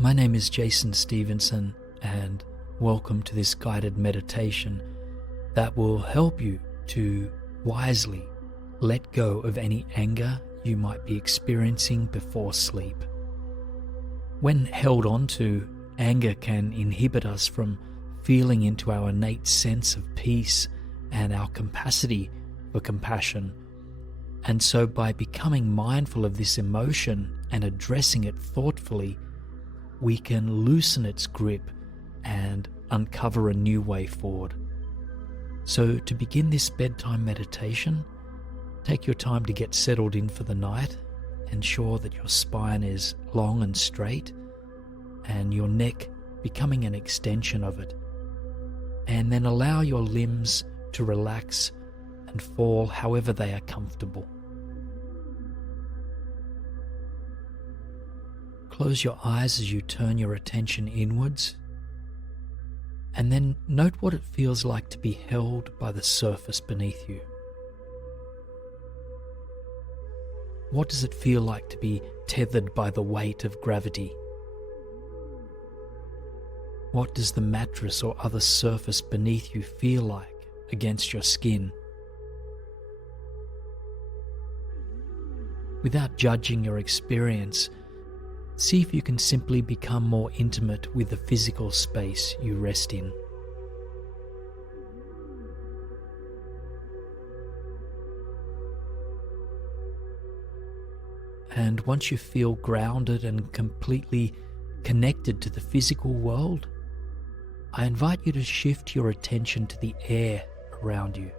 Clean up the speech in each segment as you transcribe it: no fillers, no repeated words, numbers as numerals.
My name is Jason Stevenson, and welcome to this guided meditation that will help you to wisely let go of any anger you might be experiencing before sleep. When held on to, anger can inhibit us from feeling into our innate sense of peace and our capacity for compassion. And so by becoming mindful of this emotion and addressing it thoughtfully, we can loosen its grip and uncover a new way forward. So to begin this bedtime meditation, take your time to get settled in for the night. Ensure that your spine is long and straight and your neck becoming an extension of it. And then allow your limbs to relax and fall however they are comfortable. Close your eyes as you turn your attention inwards, and then note what it feels like to be held by the surface beneath you. What does it feel like to be tethered by the weight of gravity? What does the mattress or other surface beneath you feel like against your skin? Without judging your experience, see if you can simply become more intimate with the physical space you rest in. And once you feel grounded and completely connected to the physical world, I invite you to shift your attention to the air around you.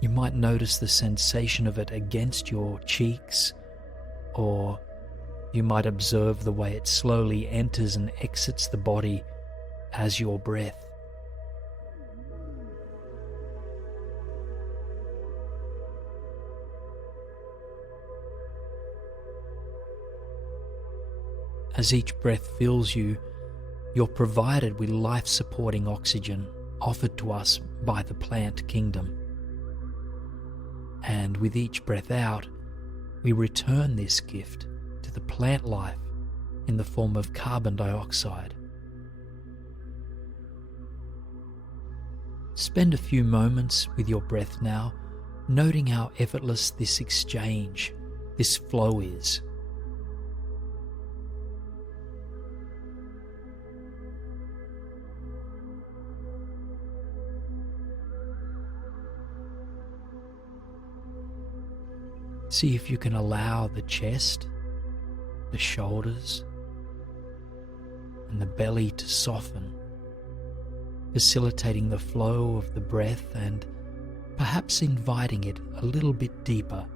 You might notice the sensation of it against your cheeks, or you might observe the way it slowly enters and exits the body as your breath. As each breath fills you, you're provided with life-supporting oxygen offered to us by the plant kingdom. And with each breath out, we return this gift to the plant life in the form of carbon dioxide. Spend a few moments with your breath now, noting how effortless this exchange, this flow is. See if you can allow the chest, the shoulders, and the belly to soften, facilitating the flow of the breath and perhaps inviting it a little bit deeper.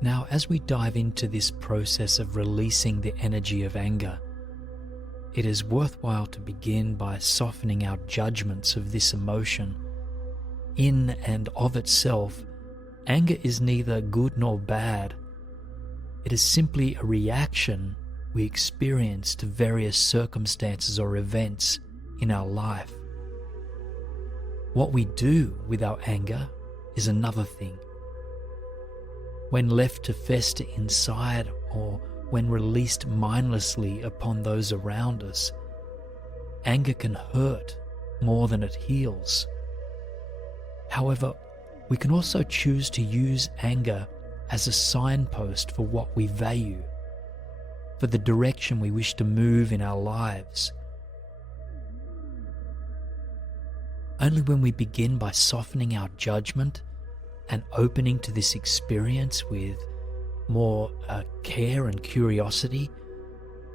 Now, as we dive into this process of releasing the energy of anger, it is worthwhile to begin by softening our judgments of this emotion. In and of itself, anger is neither good nor bad. It is simply a reaction we experience to various circumstances or events in our life. What we do with our anger is another thing. When left to fester inside or when released mindlessly upon those around us, anger can hurt more than it heals. However, we can also choose to use anger as a signpost for what we value, for the direction we wish to move in our lives. Only when we begin by softening our judgment and opening to this experience with more care and curiosity,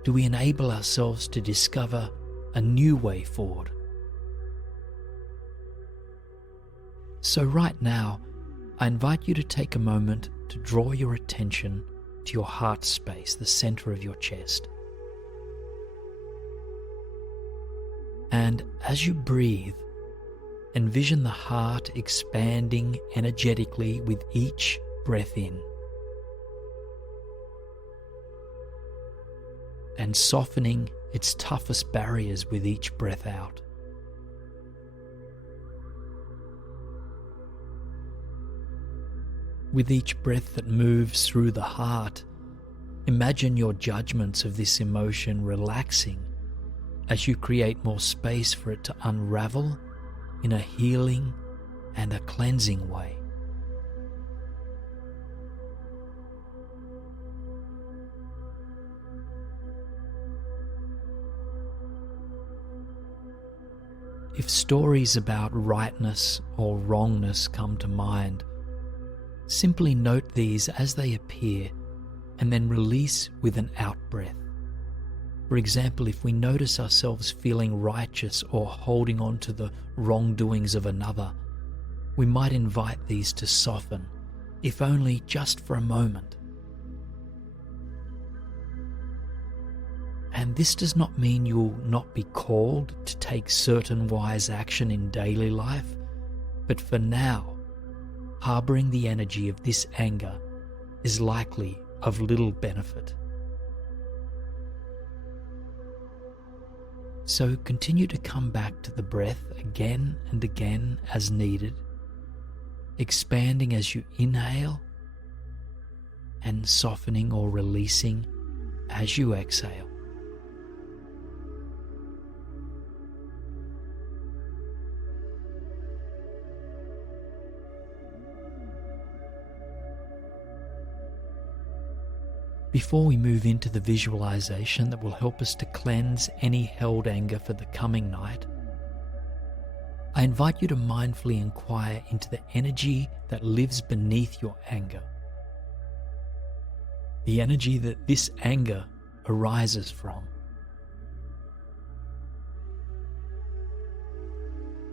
do we enable ourselves to discover a new way forward. So right now, I invite you to take a moment to draw your attention to your heart space, the center of your chest. And as you breathe, envision the heart expanding energetically with each breath in, and softening its toughest barriers with each breath out. With each breath that moves through the heart, imagine your judgments of this emotion relaxing as you create more space for it to unravel in a healing and a cleansing way. If stories about rightness or wrongness come to mind, simply note these as they appear and then release with an out-breath. For example, if we notice ourselves feeling righteous or holding on to the wrongdoings of another, we might invite these to soften, if only just for a moment. And this does not mean you'll not be called to take certain wise action in daily life, but for now, harboring the energy of this anger is likely of little benefit. So continue to come back to the breath again and again as needed, expanding as you inhale and softening or releasing as you exhale. Before we move into the visualization that will help us to cleanse any held anger for the coming night, I invite you to mindfully inquire into the energy that lives beneath your anger. The energy that this anger arises from.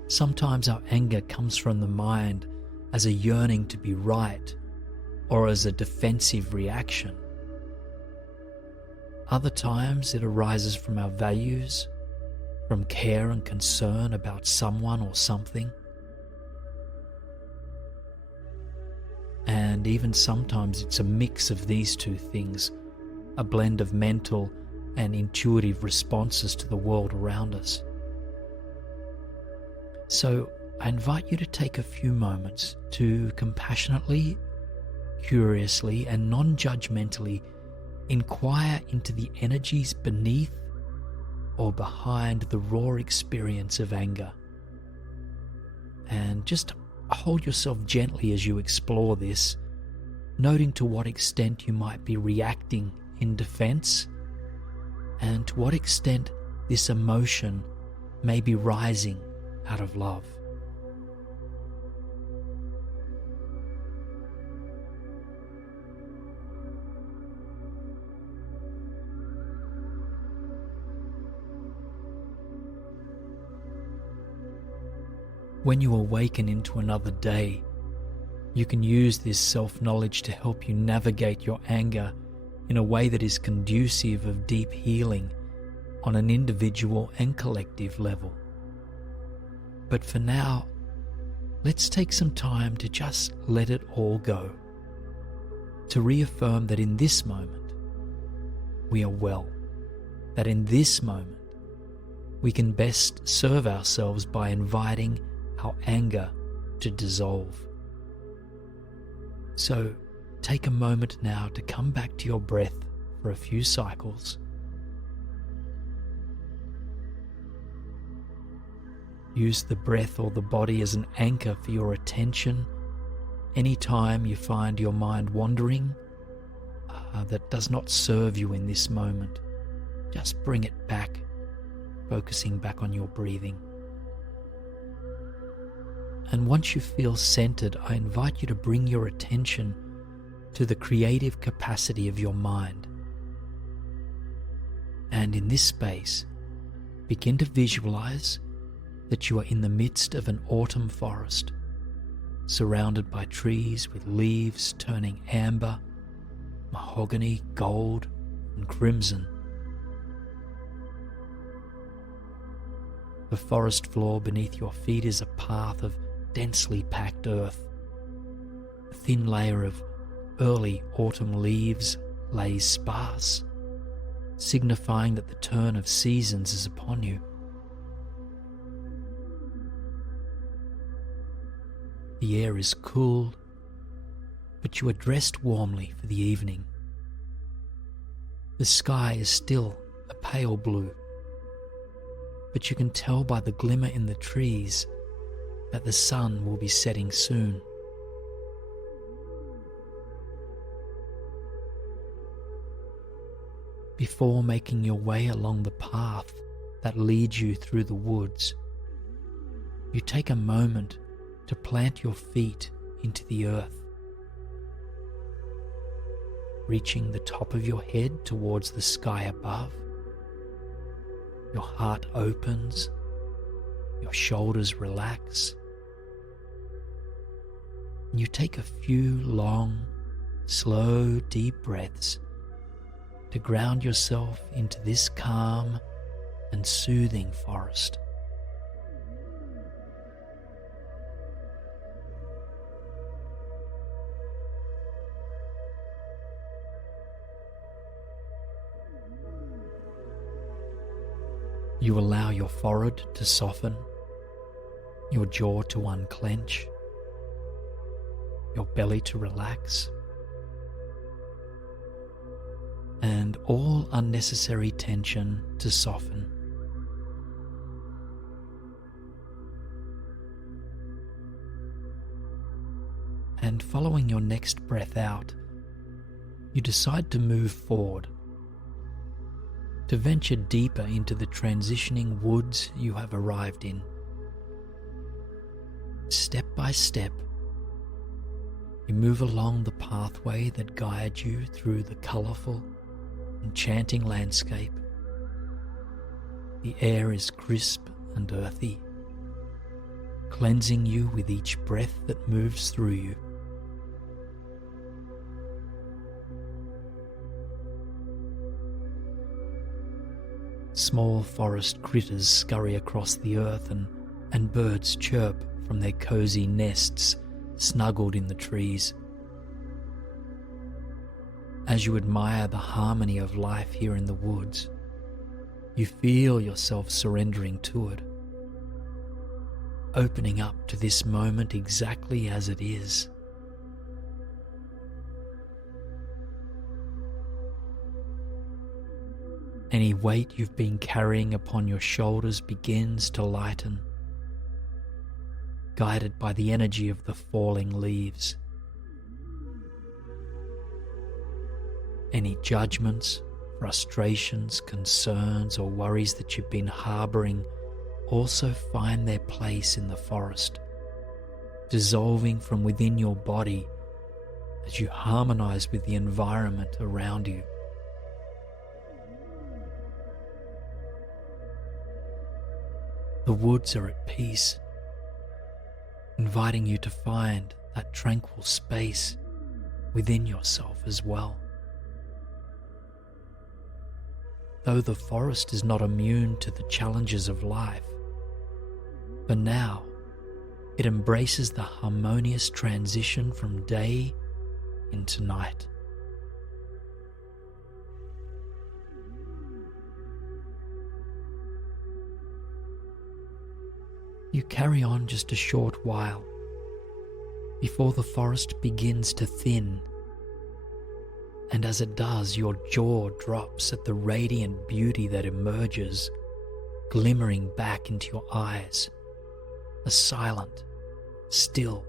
Sometimes our anger comes from the mind as a yearning to be right or as a defensive reaction. Other times it arises from our values, from care and concern about someone or something. And even sometimes it's a mix of these two things, a blend of mental and intuitive responses to the world around us. So I invite you to take a few moments to compassionately, curiously, and non-judgmentally inquire into the energies beneath or behind the raw experience of anger. And just hold yourself gently as you explore this, noting to what extent you might be reacting in defense and to what extent this emotion may be rising out of love. When you awaken into another day, you can use this self-knowledge to help you navigate your anger in a way that is conducive of deep healing on an individual and collective level. But for now, let's take some time to just let it all go, to reaffirm that in this moment, we are well, that in this moment, we can best serve ourselves by inviting our anger to dissolve. So take a moment now to come back to your breath for a few cycles. Use the breath or the body as an anchor for your attention anytime you find your mind wandering that does not serve you in this moment. Just bring it back, focusing back on your breathing. And once you feel centered, I invite you to bring your attention to the creative capacity of your mind. And in this space, begin to visualize that you are in the midst of an autumn forest, surrounded by trees with leaves turning amber, mahogany, gold, and crimson. The forest floor beneath your feet is a path of densely packed earth. A thin layer of early autumn leaves lays sparse, signifying that the turn of seasons is upon you. The air is cool, but you are dressed warmly for the evening. The sky is still a pale blue, but you can tell by the glimmer in the trees that the sun will be setting soon. Before making your way along the path that leads you through the woods, you take a moment to plant your feet into the earth. Reaching the top of your head towards the sky above, your heart opens, your shoulders relax, and you take a few long, slow, deep breaths to ground yourself into this calm and soothing forest. You allow your forehead to soften, your jaw to unclench, your belly to relax, and all unnecessary tension to soften. And following your next breath out, you decide to move forward, to venture deeper into the transitioning woods you have arrived in. Step by step, you move along the pathway that guides you through the colourful, enchanting landscape. The air is crisp and earthy, cleansing you with each breath that moves through you. Small forest critters scurry across the earth and birds chirp from their cozy nests snuggled in the trees. As you admire the harmony of life here in the woods, you feel yourself surrendering to it, opening up to this moment exactly as it is. Any weight you've been carrying upon your shoulders begins to lighten, guided by the energy of the falling leaves. Any judgments, frustrations, concerns, or worries that you've been harboring also find their place in the forest, dissolving from within your body as you harmonize with the environment around you. The woods are at peace, inviting you to find that tranquil space within yourself as well. Though the forest is not immune to the challenges of life, for now it embraces the harmonious transition from day into night. You carry on just a short while before the forest begins to thin, and as it does, your jaw drops at the radiant beauty that emerges, glimmering back into your eyes. A silent, still,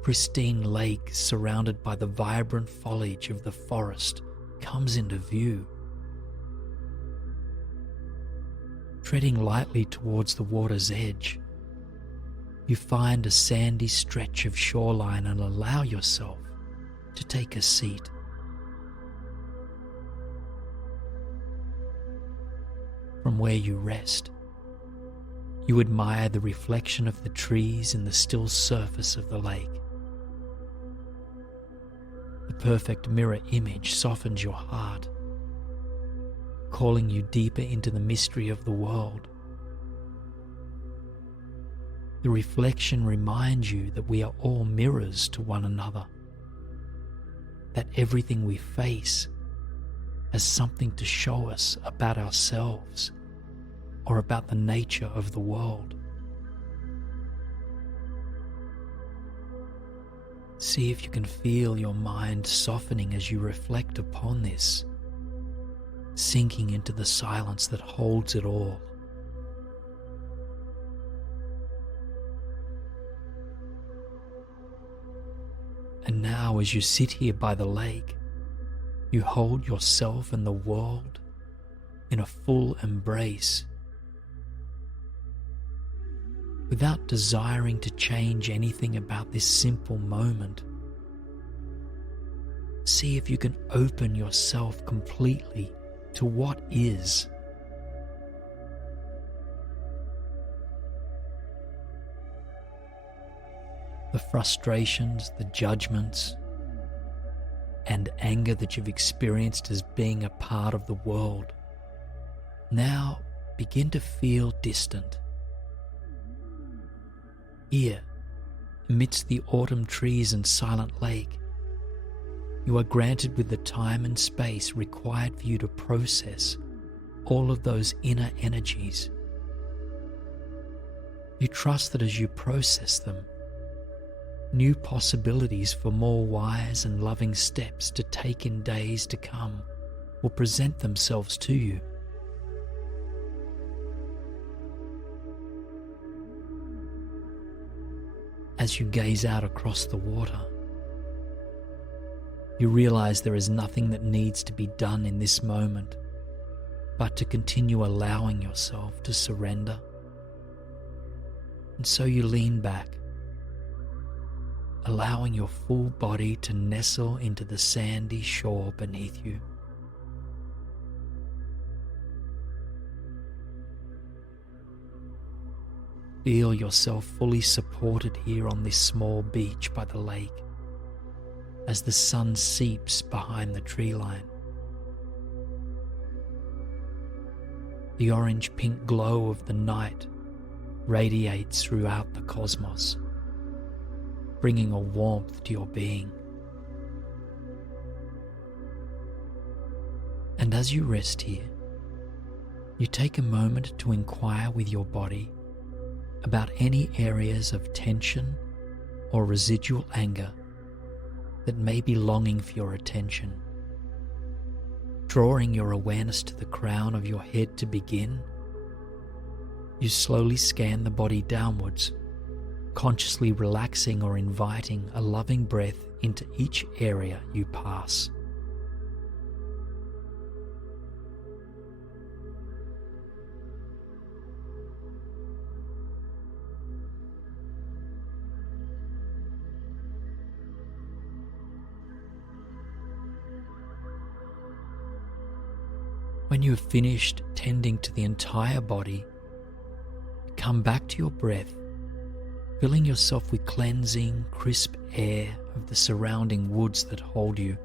pristine lake surrounded by the vibrant foliage of the forest comes into view. Treading lightly towards the water's edge, you find a sandy stretch of shoreline and allow yourself to take a seat. From where you rest, you admire the reflection of the trees in the still surface of the lake. The perfect mirror image softens your heart, calling you deeper into the mystery of the world. The reflection reminds you that we are all mirrors to one another, that everything we face as something to show us about ourselves or about the nature of the world. See if you can feel your mind softening as you reflect upon this, sinking into the silence that holds it all. And now, as you sit here by the lake, you hold yourself and the world in a full embrace, without desiring to change anything about this simple moment. See if you can open yourself completely to what is. The frustrations, the judgments, and anger that you've experienced as being a part of the world now begin to feel distant. Here, amidst the autumn trees and silent lake, you are granted with the time and space required for you to process all of those inner energies. You trust that as you process them, new possibilities for more wise and loving steps to take in days to come will present themselves to you. As you gaze out across the water, you realize there is nothing that needs to be done in this moment but to continue allowing yourself to surrender. And so you lean back, allowing your full body to nestle into the sandy shore beneath you. Feel yourself fully supported here on this small beach by the lake as the sun seeps behind the tree line. The orange-pink glow of the night radiates throughout the cosmos, bringing a warmth to your being. And as you rest here, you take a moment to inquire with your body about any areas of tension or residual anger that may be longing for your attention. Drawing your awareness to the crown of your head to begin, you slowly scan the body downwards, consciously relaxing or inviting a loving breath into each area you pass. When you have finished tending to the entire body, come back to your breath, filling yourself with cleansing, crisp air of the surrounding woods that hold you.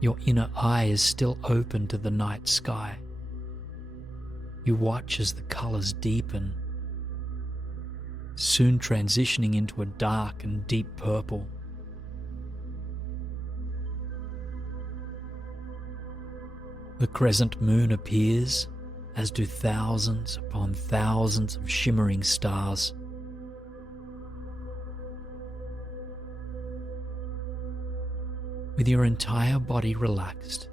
Your inner eye is still open to the night sky. You watch as the colors deepen, soon transitioning into a dark and deep purple. The crescent moon appears, as do thousands upon thousands of shimmering stars. With your entire body relaxed,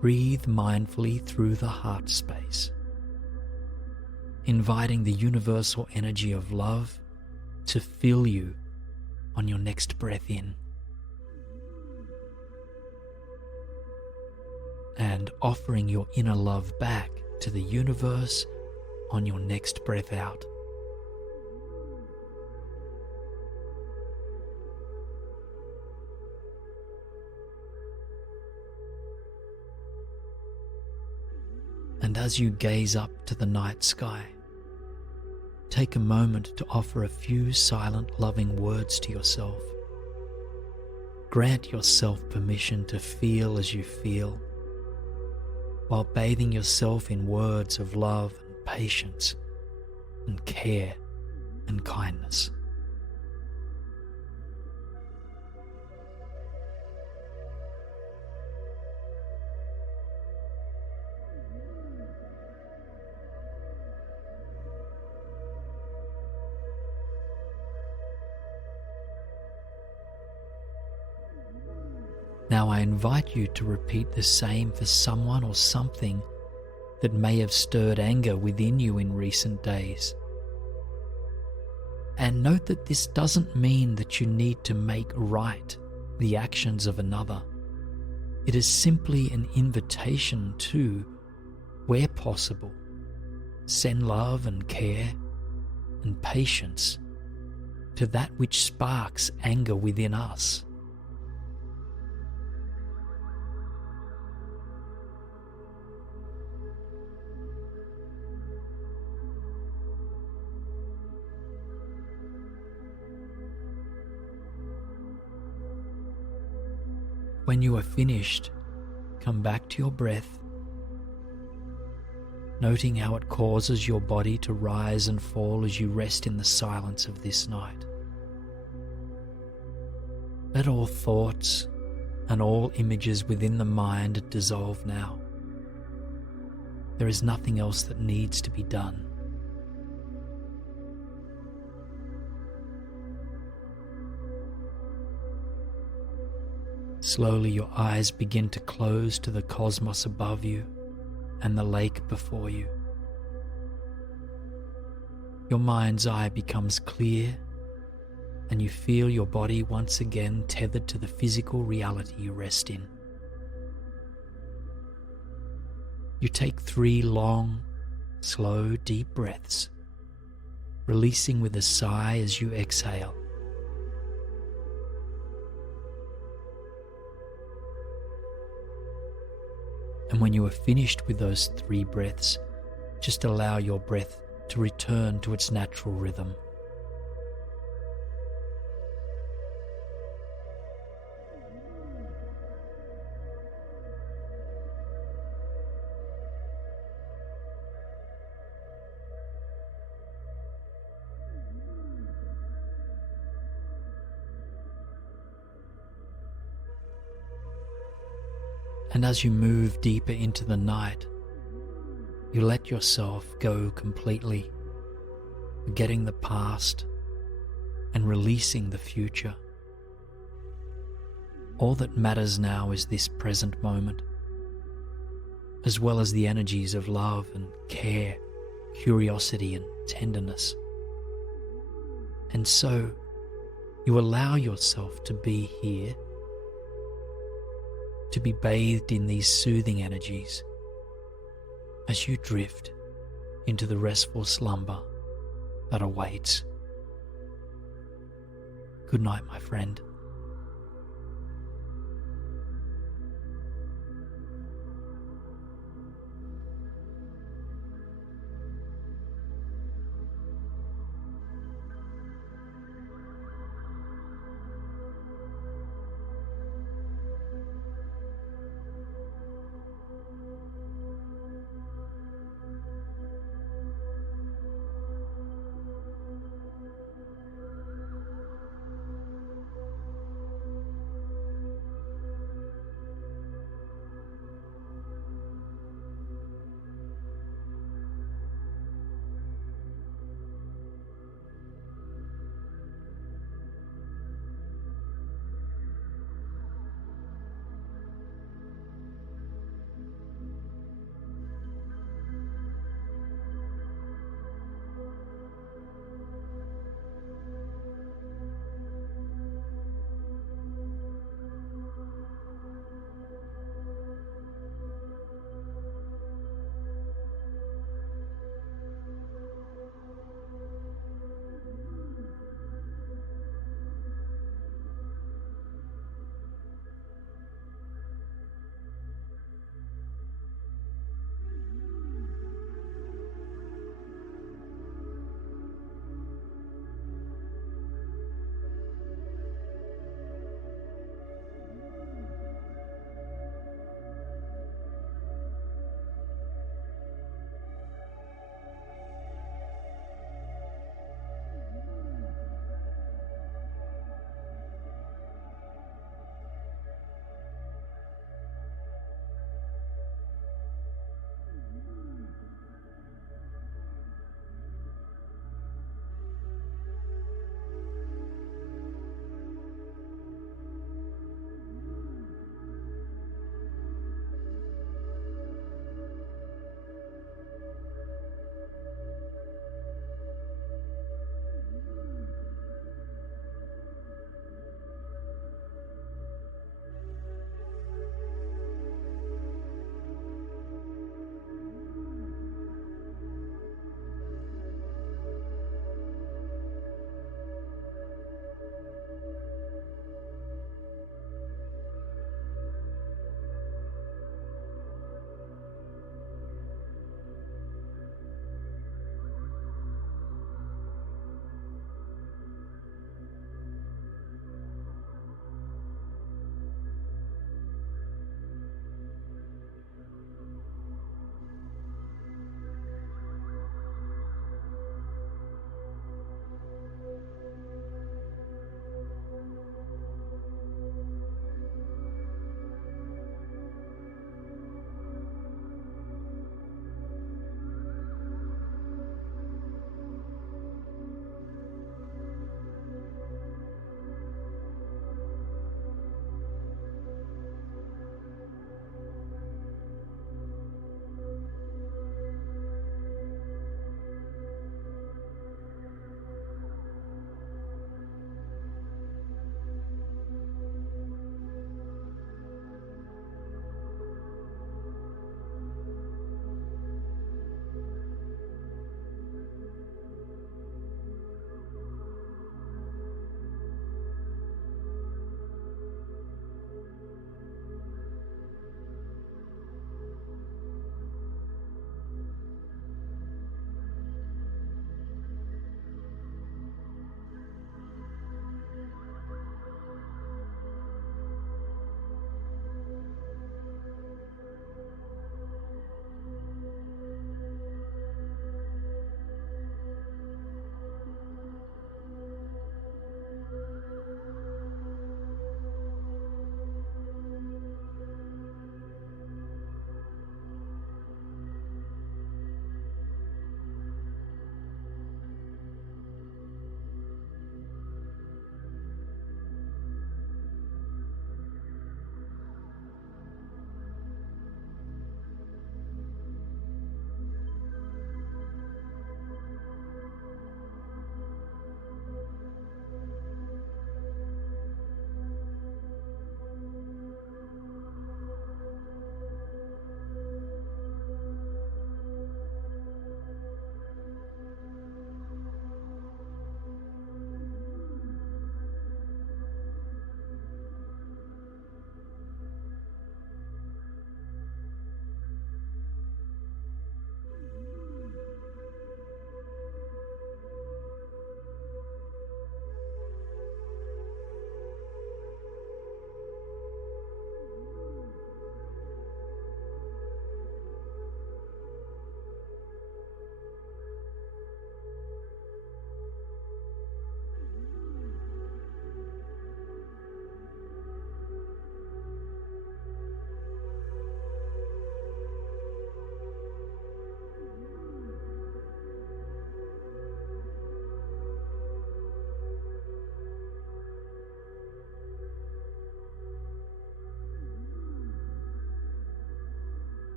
breathe mindfully through the heart space, inviting the universal energy of love to fill you on your next breath in, and offering your inner love back to the universe on your next breath out. And as you gaze up to the night sky, take a moment to offer a few silent, loving words to yourself. Grant yourself permission to feel as you feel, while bathing yourself in words of love and patience and care and kindness. Now I invite you to repeat the same for someone or something that may have stirred anger within you in recent days. And note that this doesn't mean that you need to make right the actions of another. It is simply an invitation to, where possible, send love and care and patience to that which sparks anger within us. When you are finished, come back to your breath, noting how it causes your body to rise and fall as you rest in the silence of this night. Let all thoughts and all images within the mind dissolve now. There is nothing else that needs to be done. Slowly your eyes begin to close to the cosmos above you and the lake before you. Your mind's eye becomes clear and you feel your body once again tethered to the physical reality you rest in. You take 3 long, slow, deep breaths, releasing with a sigh as you exhale. And when you are finished with those 3 breaths, just allow your breath to return to its natural rhythm. And as you move deeper into the night, you let yourself go completely, forgetting the past and releasing the future. All that matters now is this present moment, as well as the energies of love and care, curiosity and tenderness. And so you allow yourself to be here, to be bathed in these soothing energies as you drift into the restful slumber that awaits. Good night, my friend.